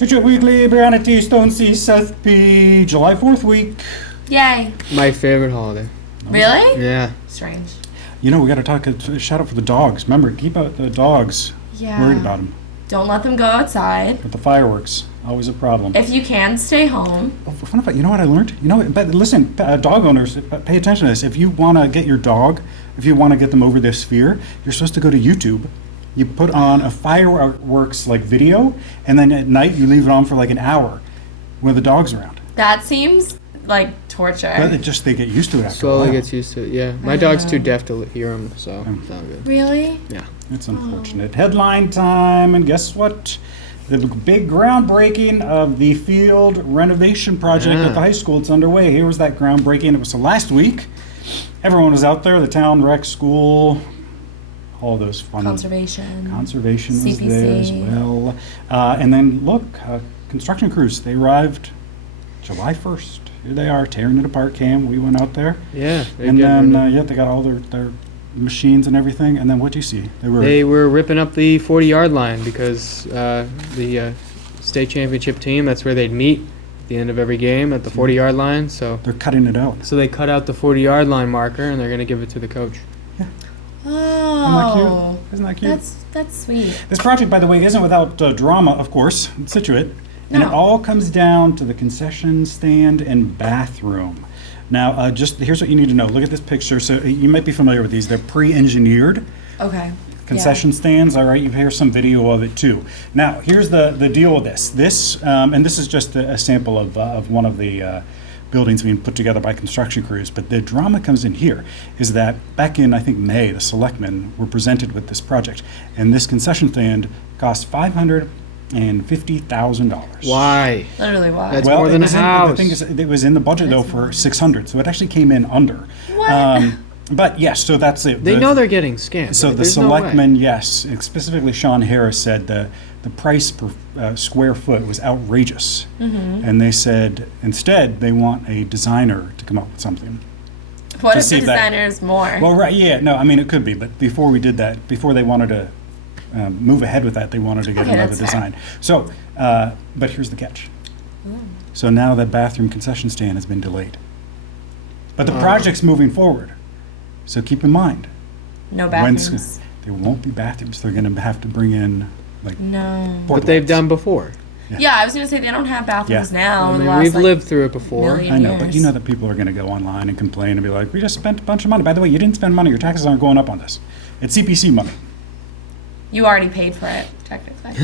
Scituate Weekly, Brianna T, Stone C, Seth P, July 4th week. Yay. My favorite holiday. Really? Yeah. Strange. You know, we got to talk a shout out for the dogs. Remember, keep out the dogs. Yeah. Worried about them. Don't let them go outside. But the fireworks, always a problem. If you can, stay home. Oh, fun fact, you know what I learned? You know, but listen, dog owners, pay attention to this. If you want to get your dog, if you want to get them over this fear, you're supposed to go to YouTube. You put on a fireworks like video, and then at night you leave it on for like an hour when the dog's around. That seems like torture. But it just, they get used to it after a Slowly while. gets used to it, yeah. My dog's too deaf to hear them, so it's all good. Really? Yeah. It's unfortunate. Headline time, and guess what? The big groundbreaking of the field renovation project at the high school. It's underway. Here was that groundbreaking. It was last week. Everyone was out there, the town, rec, school, all those fun. Conservation was CPC. there as well. And then look, construction crews, they arrived July 1st. Here they are, tearing it apart, Cam. We went out there. Yeah. And then, they got all their machines and everything. And then what do you see? They were ripping up the 40-yard line because the state championship team, that's where they'd meet at the end of every game at the 40-yard line. So they're cutting it out. So they cut out the 40-yard line marker, and they're going to give it to the coach. Yeah. Oh. Isn't that cute? That's sweet. This project, by the way, isn't without drama, of course. It's Scituate. And it all comes down to the concession stand and bathroom. Now, just here's what you need to know. Look at this picture. So you might be familiar with these. They're pre-engineered. Okay. Concession stands, all right? Here's some video of it too. Now, here's the deal with this. And this is just a sample of one of the buildings being put together by construction crews. But the drama comes in here, is that back in, I think, May, the selectmen were presented with this project. And this concession stand cost $550,000. Why? Literally why? That's more than a house. The thing is, it was in the budget, though, for 600, so it actually came in under. What? But yes, so that's it. They know they're getting scammed. So right? the There's no way. selectmen, yes, specifically Sean Harris said the price per square foot was outrageous. And they said instead they want a designer to come up with something. What to if see the if that- designer's more? Well, right, yeah, no, I mean, it could be, but before we did that, before they wanted to move ahead with that, they wanted to get Okay, another that's fair. design. So, but here's the catch. So now that bathroom concession stand has been delayed. But the project's moving forward. So keep in mind, No when's- bathrooms. there won't be bathrooms. They're going to have to bring in, like, No. What they've done before. Yeah, I was gonna say they don't have bathrooms now. I in the mean, last, we've like, lived through it before. million I know, but years. you know that people are going to go online and complain and be like, we just spent a bunch of money. By the way, you didn't spend money. Your taxes aren't going up on this. It's CPC money, You already paid for it, technically.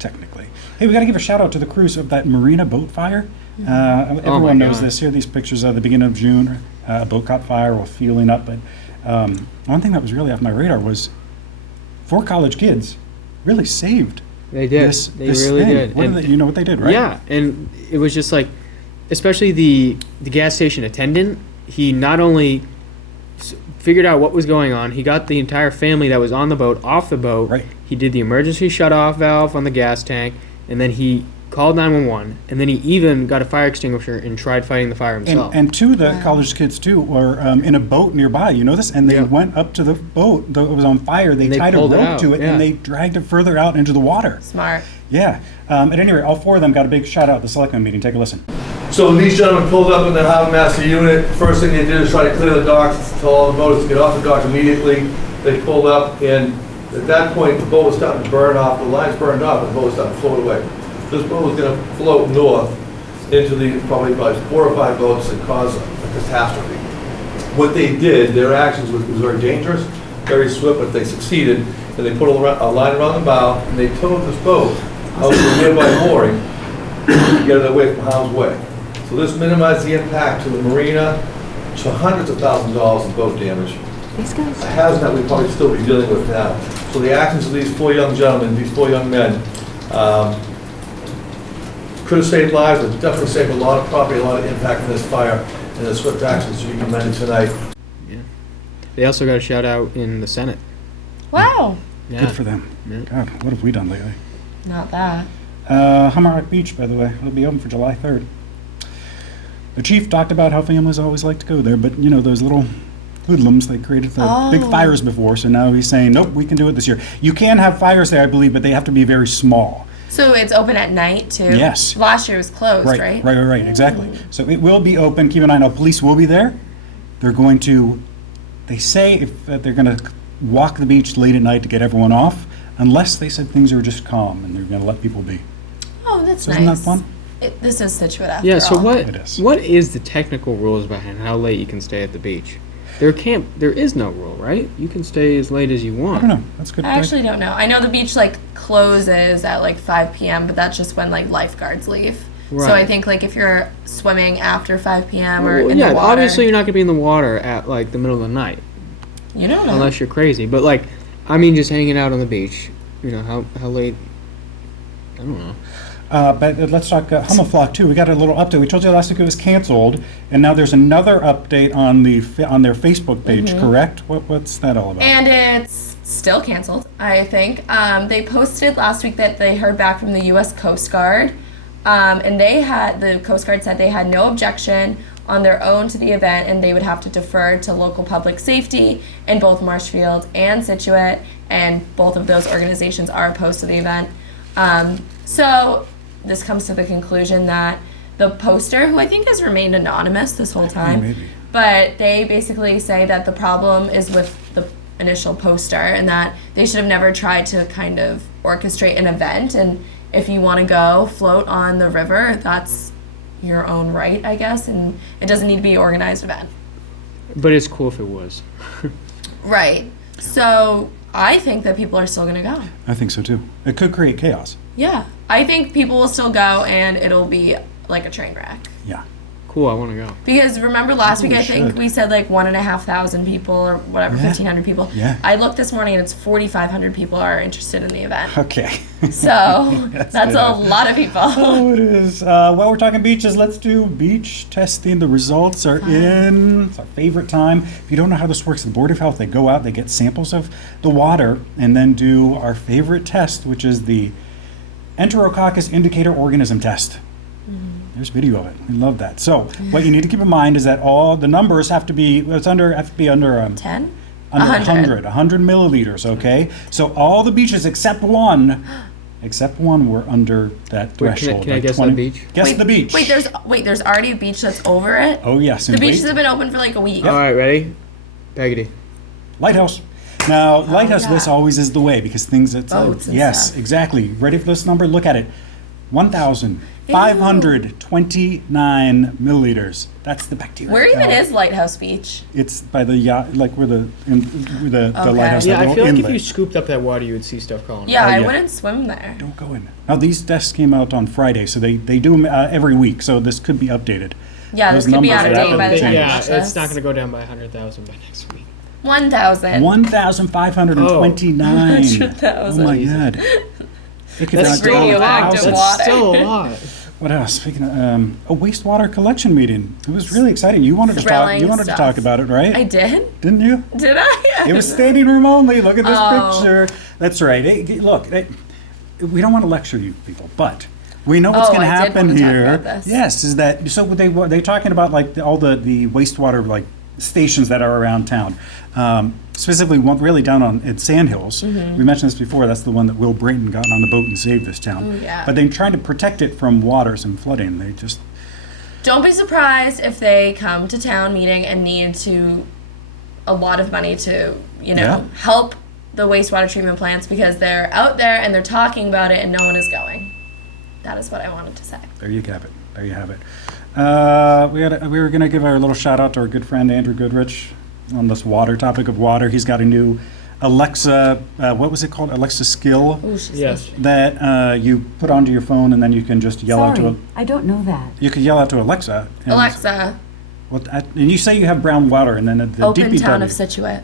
technically. Hey, we got to give a shout out to the crews of that marina boat fire. Everyone knows God. this. Here are these pictures of the beginning of June. A boat caught fire while fueling up. But one thing that was really off my radar was 4 college kids really saved They did. this They this really thing. did. What And- did they, you know what they did, right? Yeah, and it was just like, especially the gas station attendant, he not only figured out what was going on, he got the entire family that was on the boat off the boat. Right. He did the emergency shut-off valve on the gas tank, and then he called 911, and then he even got a fire extinguisher and tried fighting the fire himself. And 2 of the college kids, too, were in a boat nearby. You know this? And they Yeah. went up to the boat. Though it was on fire. They They tied a pulled it rope out, to it, yeah. and they dragged it further out into the water. Smart. Yeah. At any rate, all 4 of them got a big shout out at the selectmen meeting. Take a listen. So when these gentlemen pulled up in their harbor master unit, first thing they did is try to clear the docks, tell all the boats to get off the dock immediately. They pulled up, and at that point, the boat was starting to burn off, the lines burned off, and the boat was starting to float away. This boat was gonna float north into the, probably about 4 or 5 boats and cause a catastrophe. What they did, their actions was very dangerous, very swift, but they succeeded, and they put a line around the bow, and they towed this boat out to a nearby mooring to get it away from harm's way. So this minimized the impact to the marina, to hundreds of thousands of dollars in boat damage. A hazard that we probably still be dealing with now. So the actions of these 4 young gentlemen, these 4 young men, could have saved lives, but definitely saved a lot of property, a lot of impact from this fire, and the swift actions to be commended tonight. Yeah. They also got a shout-out in the Senate. Wow. Yeah. Good for them. Yeah. God, what have we done lately? Not that. Hammerrock Beach, by the way, it'll be open for July 3rd. The chief talked about how families always like to go there, but you know, those little hoodlums, they created the big fires before, so now he's saying, nope, we can do it this year. You can have fires there, I believe, but they have to be very small. So it's open at night too? Yes. Last year was closed, right? Right, exactly. So it will be open. Keep an eye. Now, police will be there. They're going to, they say if they're going to walk the beach late at night to get everyone off, unless they said things are just calm and they're going to let people be. Oh, that's Isn't nice. that fun? This is Scituate after Yeah. So all. what? It is. What is the technical rules behind how late you can stay at the beach? There is no rule, right? You can stay as late as you I want. don't know. That's good. I actually don't know. I know the beach like closes at like 5 p.m., but that's just when like lifeguards leave. So I Right. think like if you're swimming after 5 p.m. or Well, in yeah, the water, obviously you're not gonna be in the water at like the middle of the night you don't know. unless you're crazy. But like, I mean, just hanging out on the beach. You know how late? I don't know. But let's talk Hummelflock too. We got a little update. We told you last week it was canceled, and now there's another update on on their Facebook page. Correct? What's that all about? And it's still canceled, I think. They posted last week that they heard back from the U.S. Coast Guard, and the Coast Guard said they had no objection on their own to the event, and they would have to defer to local public safety in both Marshfield and Scituate, and both of those organizations are opposed to the event. So this comes to the conclusion that the poster, who I think has remained anonymous this whole time, maybe. but they basically say that the problem is with the initial poster and that they should have never tried to kind of orchestrate an event. And if you want to go float on the river, that's your own right, I guess, and it doesn't need to be an organized event. But it's cool if it was. Right. So I think that people are still going to go. I think so too. It could create chaos. Yeah. I think people will still go and it'll be like a train wreck. Yeah. Cool, I want to go. Because remember last week, Holy I think shit. we said like 1,500 people or whatever, Yeah. 1,500 people. Yeah. I looked this morning and it's 4,500 people are interested in the event. Okay. So that's a good. lot of people. Oh, it is. While we're talking beaches, let's do beach testing. The results are in. It's our favorite time. If you don't know how this works, the Board of Health, they go out, they get samples of the water, and then do our favorite test, which is the Enterococcus indicator organism test. There's video of it. We love that. So what you need to keep in mind is that all the numbers have to be under 10? under 100. 100 milliliters, okay? So all the beaches except one were under that Wait, threshold. can I like guess 20 that beach? Guess the beach. Wait, there's already a beach that's over it? Oh, yes. The and beaches wait. have been open for like a week. All right, ready? Baggity. Lighthouse. Now, lighthouse, yeah. this always is the way because things that Boats and yes, stuff. exactly. Ready for this number? Look at it. 1,529 milliliters. That's the bacteria. Where even count. is Lighthouse Beach? It's by the yacht, like where the Okay. lighthouse. Yeah, that I little feel like if inlet. you scooped up that water, you would see stuff crawling. Yeah, Oh, I yeah. wouldn't swim there. Don't go in. Now these tests came out on Friday, so they do them every week. So this could be updated. Yeah, Those this could be numbers out of are date by the time you Yeah, watch this. it's not going to go down by 100,000 by next week. 1,000. 1,529. 100,000. Oh my god. It could That's knock down radioactive 1,000. water. Still a lot. What else? Speaking of a wastewater collection meeting, it was really exciting. You wanted to talk. Thrilling You wanted to stuff. talk about it, right? I did? Didn't you? Did I? It was standing room only. Look at this Oh. picture. That's right. Hey, look, we don't want to lecture you people, but we know what's Oh, going to I did happen wanna talk here. about this. Yes, is that so? They talking about like all the wastewater like stations that are around town. Specifically, one really down in Sand Hills. Mm-hmm. We mentioned this before. That's the one that Will Brayton got on the boat and saved this town. Oh, yeah. But they're trying to protect it from waters and flooding. They just Don't be surprised if they come to town meeting and need a lot of money to, Yeah. help the wastewater treatment plants because they're out there and they're talking about it and no one is going. That is what I wanted to say. There you have it. There you have it. We were going to give our little shout out to our good friend Andrew Goodrich on this topic of water. He's got a new Alexa, what was it called? Alexa skill Ooh, she's Yes. that you put onto your phone and then you can just yell out to Sorry, I don't know that. you can yell out to Alexa. And, Alexa, and you say you have brown water and then the open DPW. town of Scituate.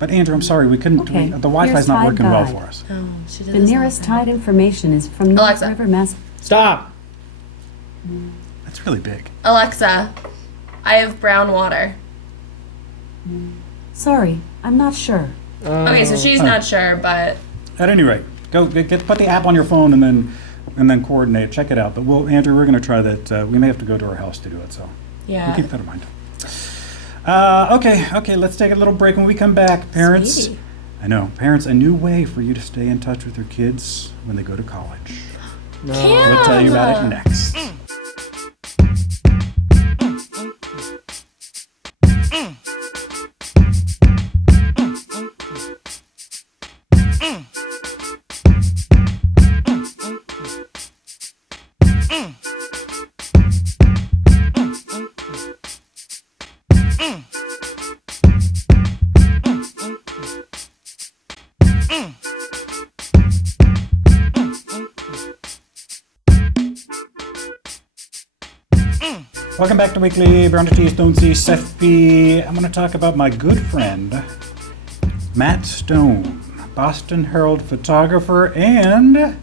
But Andrew, I'm sorry, we couldn't. Okay, The Wi-Fi's here's not Tide working well Guide. for us. Oh, she did The this nearest all tide information is from North Alexa. River, Mass. Stop. That's really big. Alexa, I have brown water. Sorry, I'm not sure. Okay, so she's not sure, but At any rate, go put the app on your phone and then coordinate. Check it out. But Andrew, we're going to try that. We may have to go to our house to do it. So yeah. keep that in mind. Okay. Let's take a little break. When we come back, parents, Sweetie. I know. Parents, a new way for you to stay in touch with your kids when they go to college. No. We'll tell you about it next. Welcome back to Weekly. Brown T Stone C Seffi. I'm going to talk about my good friend, Matt Stone, Boston Herald photographer and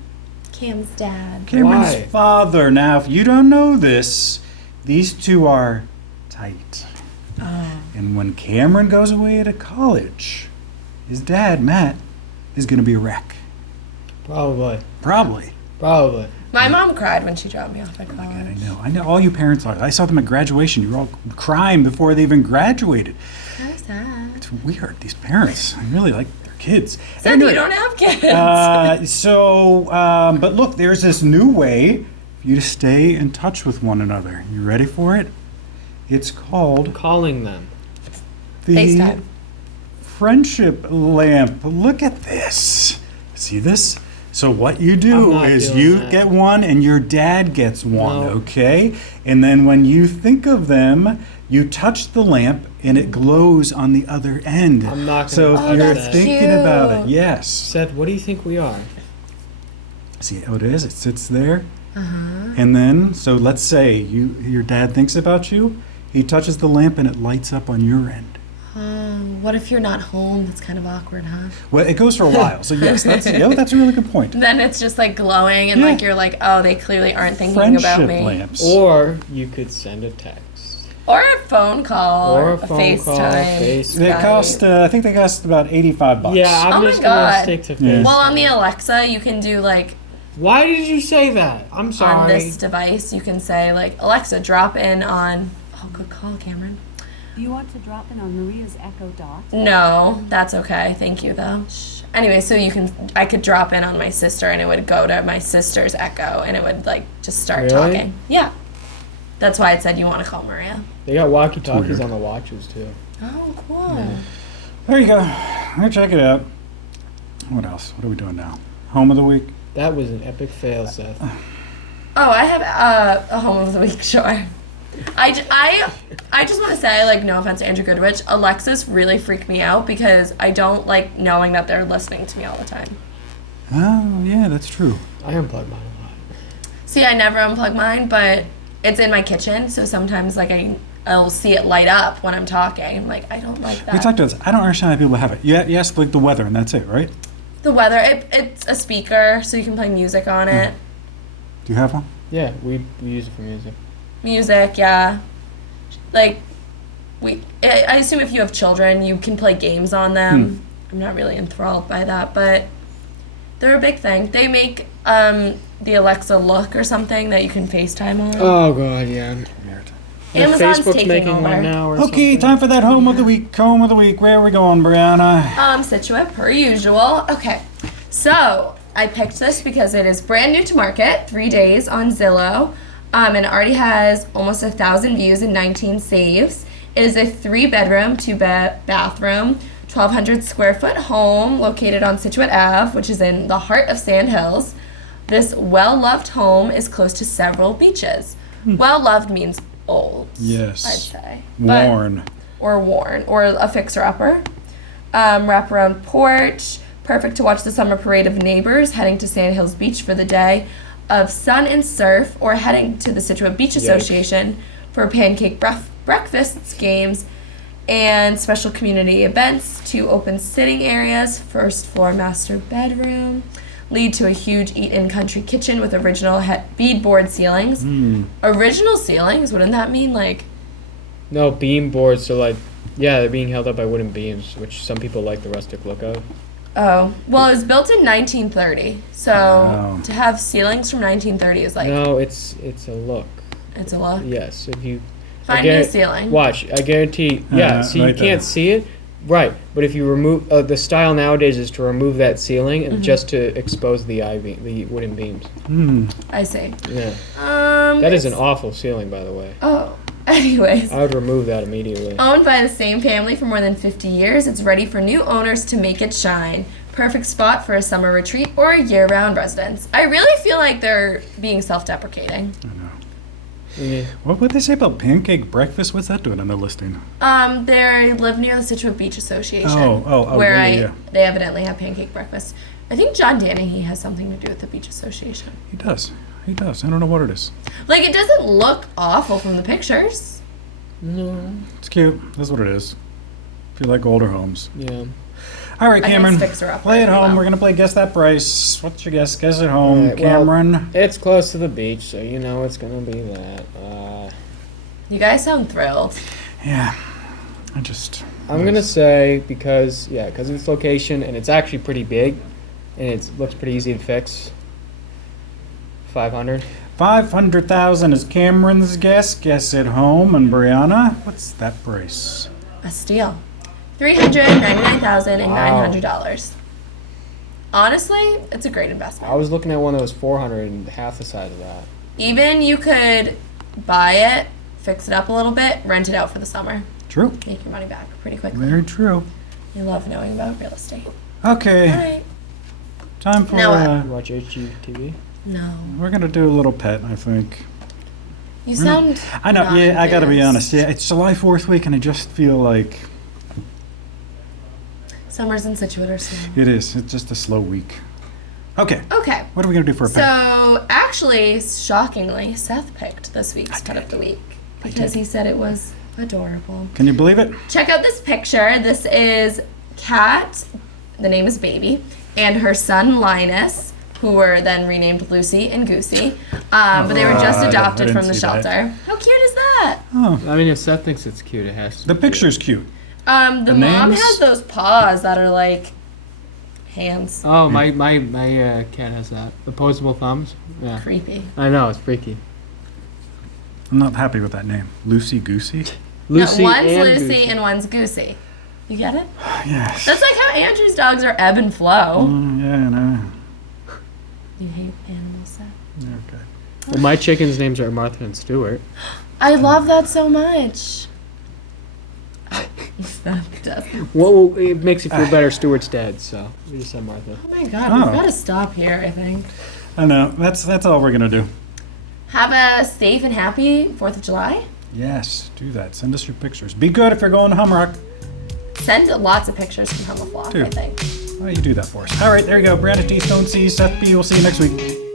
Cam's dad. Cameron's Why? father. Now, if you don't know this, these two are tight. And when Cameron goes away to college, his dad, Matt, is going to be a wreck. Probably. Probably. My mom cried when she dropped me off at college. God, I know all you parents are. I saw them at graduation. You were all crying before they even graduated. How sad. It's weird. These parents, I really like their kids. Said Anyway, you don't have kids. but look, there's this new way for you to stay in touch with one another. You ready for it? It's called Calling them. the FaceTime. friendship lamp. Look at this. See this? So what you I'm do not is doing you that. get one and your dad gets one, No. okay? And then when you think of them, you touch the lamp and it glows on the other end. I'm not gonna So touch if you're that. thinking about it, Cute. yes. Seth, what do you think we are? See how it is? It sits there. And then, so let's say your dad thinks about you, he touches the lamp and it lights up on your end. What if you're not home? That's kind of awkward, huh? Well, it goes for a while. So yes, that's a really good point. Then it's just like glowing and Yeah. like you're like, oh, they clearly aren't thinking Friendship about me. lamps. Or you could send a text. Or a phone call. Or Or a a phone call, FaceTime. FaceTime. They Skype. cost, I think they cost about $85. Yeah, I'm Oh my just gonna God. stick to Yeah. FaceTime. Well, on the Alexa, you can do like Why did you say that? I'm on sorry. this device, you can say like, Alexa, drop in on. Oh, good call, Cameron. Do you want to drop in on Maria's Echo Dot? No, that's okay. Thank you though. Shh. Anyway, so I could drop in on my sister and it would go to my sister's Echo and it would like just start Really? talking. Yeah. That's why it said you want to call Maria. They got walkie-talkies weird. on the watches too. Oh, cool. There you go. Let check it out. What else? What are we doing now? Home of the week? That was an epic fail, Seth. Oh, I have a home of the week, sure. I just want to say, like, no offense to Andrew Goodrich, Alexas really freak me out because I don't like knowing that they're listening to me all the time. Oh, yeah, that's true. I unplugged mine a lot. See, I never unplug mine, but it's in my kitchen, so sometimes like I'll see it light up when I'm talking. I'm like, I don't like that. We talked about this. I don't understand how people have it. Yes, like the weather, and that's it, right? The weather, it's a speaker, so you can play music on it. Do you have one? Yeah, we use it for music. Music, yeah. Like, I assume if you have children, you can play games on them. I'm not really enthralled by that, but they're a big thing. They make the Alexa Look or something that you can FaceTime on. Oh god, yeah. Weird. Amazon's Facebook's taking making over. one now or Okay, something. time for that home of the week. Home of the week. Where are we going, Brianna? Scituate per usual. Okay, so I picked this because it is brand new to market, 3 days on Zillow, and it already has almost 1,000 views and 19 saves. It is a 3-bedroom, 2-bathroom, 1,200 square foot home located on Scituate Ave, which is in the heart of Sand Hills. This well-loved home is close to several beaches. Well-loved means old, Yes. I'd say. But- Worn. or worn, or a fixer-upper. Wraparound porch, perfect to watch the summer parade of neighbors heading to Sand Hills Beach for the day of sun and surf, or heading to the Scituate Beach Association for pancake breakfasts, games, and special community events. 2 open sitting areas, first floor master bedroom, lead to a huge eat-in country kitchen with original beadboard ceilings. Original ceilings? Wouldn't that mean like... No, beam boards, so like, yeah, they're being held up by wooden beams, which some people like the rustic look of. Oh, well, it was built in 1930, so Wow. to have ceilings from 1930 is like, No, it's a look. it's a look. Yes, if you Find me a ceiling. Watch, I guarantee. Yeah, so you right there. can't see it, Right, but if you remove the style nowadays is to remove that ceiling and Mm-hmm. just to expose the the wooden beams. I see. Yeah, that is an it's- awful ceiling, by the way. Oh, anyways. I would remove that immediately. Owned by the same family for more than 50 years, it's ready for new owners to make it shine. Perfect spot for a summer retreat or a year-round residence. I really feel like they're being self-deprecating. Yeah. What would they say about pancake breakfast? What's that doing on their listing? They live near the Scituate Beach Association. Oh, where yeah. they evidently have pancake breakfast. I think John Danahy has something to do with the beach association. He does. He does. I don't know what it is. Like, it doesn't look awful from the pictures. No. It's cute. That's what it is. If you like older homes. Yeah. All right, I Cameron. fix her up Play at really home. well. We're going to play Guess That Price. What's your guess? Guess at home. Alright, well, Cameron. It's close to the beach, so you know it's gonna be that. You guys sound thrilled. Yeah. I'm gonna say because of its location and it's actually pretty big, and it looks pretty easy to fix. 500. 500,000 is Cameron's guess. Guess at home. And Brianna, what's that price? A steal. $399,900. Honestly, it's a great investment. I was looking at one that was 400 and half the size of that. Even you could buy it, fix it up a little bit, rent it out for the summer. True. Make your money back pretty quickly. Very true. I love knowing about real estate. Okay. All right. Time for, Now what? You watch HGTV? No. we're going to do a little pet, I think. You sound. I know, not yeah, I got to be enthused. honest. Yeah, it's July 4th week, and I just feel like Summers in Scituate are slow. it is. It's just a slow week. Okay. Okay. What are we going to do for a pet? So, actually, shockingly, Seth picked this week's pet of the week because he said it was adorable. Can you believe it? Check out this picture. This is Kat, the name is Baby, and her son Linus, who were then renamed Lucy and Goosey. But they were just I adopted didn't from the see that. shelter. How cute is that? Oh, I mean, if Seth thinks it's cute, it has to. the be cute. picture's cute. The The mom names? has those paws that are like hands. Oh, my cat has that. Opposable thumbs. Yeah. Creepy. I know, it's freaky. I'm not happy with that name. Loosey Goosey? Lucy no, one's and Lucy Goosey. and one's Goosey. You get it? Yes. That's like how Andrew's dogs are ebb and flow. Yeah, I know. You hate animals, Seth? Yeah, okay. Well, my chickens' names are Martha and Stuart. I love that so much. Seth doesn't. Well, it makes you feel better. Stuart's dead, so we just said Martha. Oh my god, Oh. we've got to stop here, I think. I know. That's all we're going to do. Have a safe and happy 4th of July. Yes, do that. Send us your pictures. Be good if you're going to Humrock. Send lots of pictures from Home of Flock, Do. I think. Why don't you do that for us? All right, there you go. Brandon T. Stone C. Seth B. We'll see you next week.